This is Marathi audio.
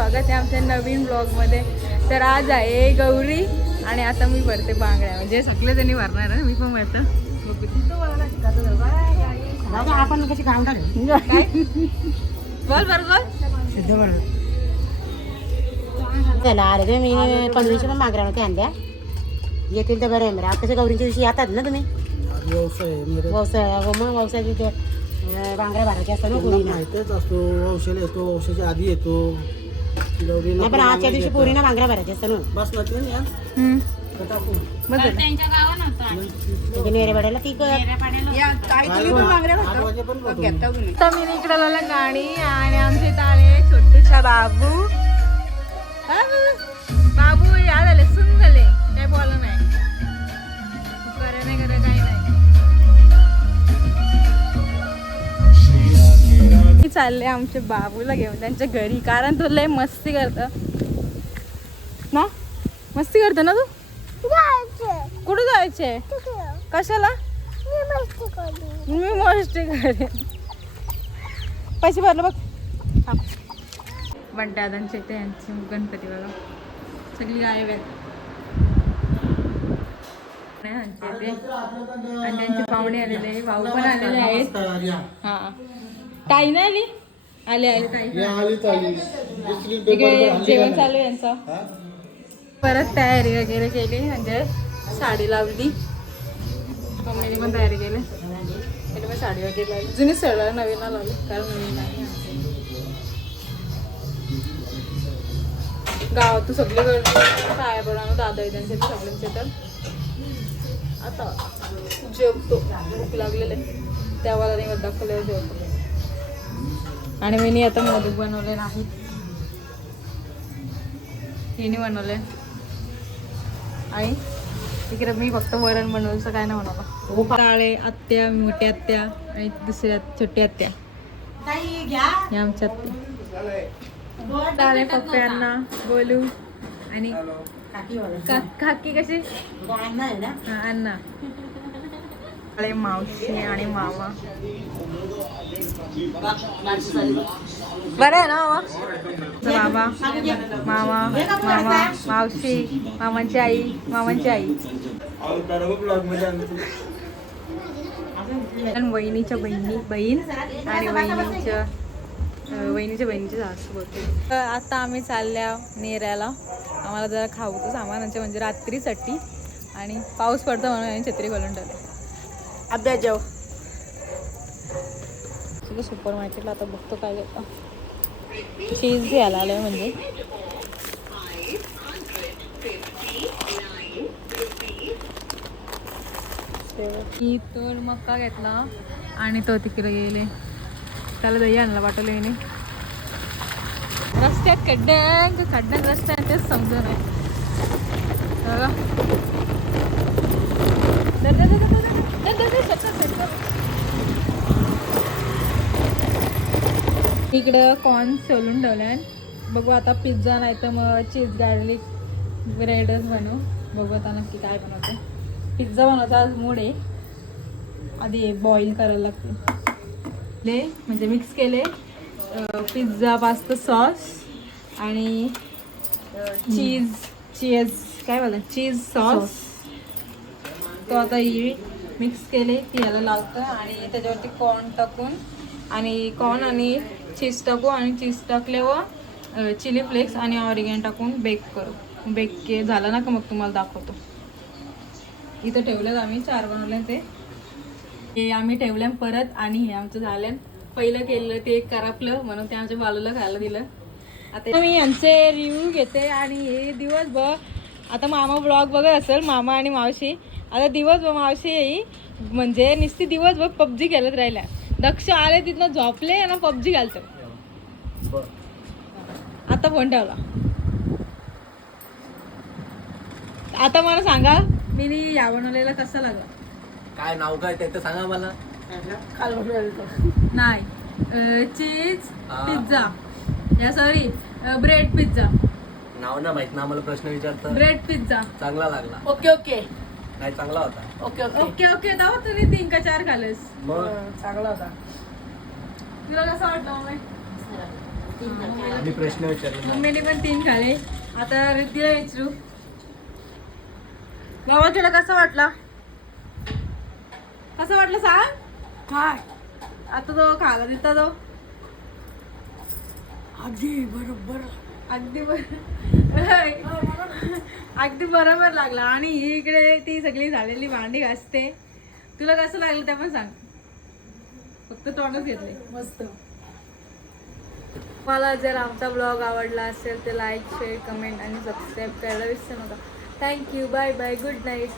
स्वागत आहे आमच्या नवीन ब्लॉगमध्ये. तर आज आहे गौरी आणि आता मी भरते बांगड्या. म्हणजे सगळे त्यांनी भरणार आहे, मी पण भरतं. आपण कशी काम काय बोल बर बोल. सिद्ध बोल चला आले ते मी 15ची पण मागण्या होते आणल्या. येतील तर बरं आहे. आता कसे गौरींच्या दिवशी येतात ना तुम्ही? व्यवसाय तिथे बांगड्या भरायच्या असतात ना. माहितीच असतो, औषध येतो, औषधाच्या आधी येतो. नाही पण आजच्या दिवशी पोरीना बांगड्या भरायच्या असतात ना. बस ना यार नेरेवाड्याला ती तर मी इकडे लावला गाणी आणि आमच्या इथं आले छोटूशा बाबू. बाबू याद आले, सुन झाले, काय बोललं नाही, करे नाही करे काही नाही. मी चालले आमच्या बाबूला घेऊन त्यांच्या घरी, कारण तो लय मस्ती करतं ना. मस्ती करतो ना तू? कुठे जायचे? कशाला? मी मस्ती करेन. पैसे भरले बघ. बंट्या दादांचे इथे यांचे गणपती बघा सगळी गायब आहेत आणि त्यांचे पाहुणे आलेले, भाऊ पण आलेले आहेत. हा ताई नाही आली? आले ताई. इकडे जेवण चालू आहे यांचं. परत तयारी वगैरे केली, म्हणजे साडी लावली, मम्मीने पण तयारी केली, त्याने पण साडी वगैरे लावली. जुनी साडी नवीन लावली कारण नवीन नाही. गावात सगळे काय बनवणार दादा त्यांचे सगळ्यांचे. तर आता जेवतो, भूक लागलेले त्यावाला नाही दाखवल्यावर जेवतो. आणि मी आता मोदक बनवले नाहीत, हिने बनवले. आणि तिकडे मी फक्त वरण बनवलं, काय नाही बनवलं. काळे आत्या, मोठी आत्या आणि दुसऱ्या छोटी आत्या, या आमच्या आत्या. काळे पप्प्यांना बोलू आणि काकी कशी अण्णा, काळे मावशी आणि मामा. बरं आहे ना बाबा, मामा, मामा, मावशी, मामांची आई, मामांची आई, वहिनीच्या बहीण आणि वहिनीच्या बहिणीची सासू बोलते. तर आता आम्ही चालल्या नेऱ्याला. आम्हाला जरा खाऊचं सामान म्हणजे रात्रीसाठी, आणि पाऊस पडतो म्हणून आम्ही छत्री घालून ठेवली. अभ्यास जाऊ सुपर मार्केटला. आता बघतो काय घेतो. चीज घ्यायला आलंय, म्हणजे मी तर मक्का घेतला आणि तो तिकडे गेले, त्याला दही आणला पाठवलं येणे. रस्त्यात खड्ड्यात रस्त्यात तेच समजून आहे. इकडं कॉर्न सोलून ठेवल्या. बघू आता पिझ्झा नाही तर मग चीज गार्लिक ब्रेडच बनवू. बघू आता नक्की काय बनवते. पिझ्झा बनवता आज मूड आहे. आधी बॉईल करायला लागते. म्हणजे मिक्स केले पिझ्झा पास्ता सॉस आणि चीज काय बोलतात, चीज सॉस. तो आता ही मिक्स केले ती याला लावतं आणि त्याच्यावरती कॉर्न टाकून आणि कॉर्न आणि चीज टाकू आणि चीज टाकल्यावर चिली फ्लेक्स आणि ऑरिगॅनो टाकून बेक करू. बेक झालं ना का मग तुम्हाला दाखवतो. इथं ठेवलं आम्ही 4 बनवले ते आम्ही ठेवल्या परत. आणि हे आमचं झालं पहिलं केलेलं ते एक करपलं म्हणून ते आमच्या बालूला खायला दिलं. आता मी यांचे रिव्ह्यू घेते. आणि हे दिवसभर आता मामा ब्लॉग बघत असेल, मामा आणि मावशी. आता दिवसभर मावशी येई म्हणजे नुसती दिवसभर पबजी खेळत राहिल्या. दक्ष आले तिथनं झोपले आणि पबजी घालतो. आता फोन ठेवला. आता मला सांगा मी या बनवलेला कसा लागला? काय नाव काय ते सांगा मला. नाही चीज पिझ्झा, या सॉरी ब्रेड पिझ्झा. नाव ना माहित ना आम्हाला, प्रश्न विचारता. ब्रेड पिझ्झा चांगला लागला. ओके नाही चांगला होता. ओके दावा तुम्ही 3 का 4 खाल्लेस. मग चांगला होता. तुला कसं वाटतं? मी प्रश्न विचारला मम्मीने पण 3 खाले. आता रिद्धीला विचारू. बाबा तुला कसं वाटला? कसं वाटलं सांग? काय आता तो खाला तिथं तो अगदी बरोबर अगदी बरोबर लागला. आणि ही इकडे ती सगळी झालेली भांडी घासते. तुला कसं लागलं ते पण सांग. फक्त तोंडच घेतले. मस्त. मला जर आमचा ब्लॉग आवडला असेल तर लाईक शेअर कमेंट आणि सबस्क्राईब करायला विसरू नका. Thank you. Bye bye. Good night.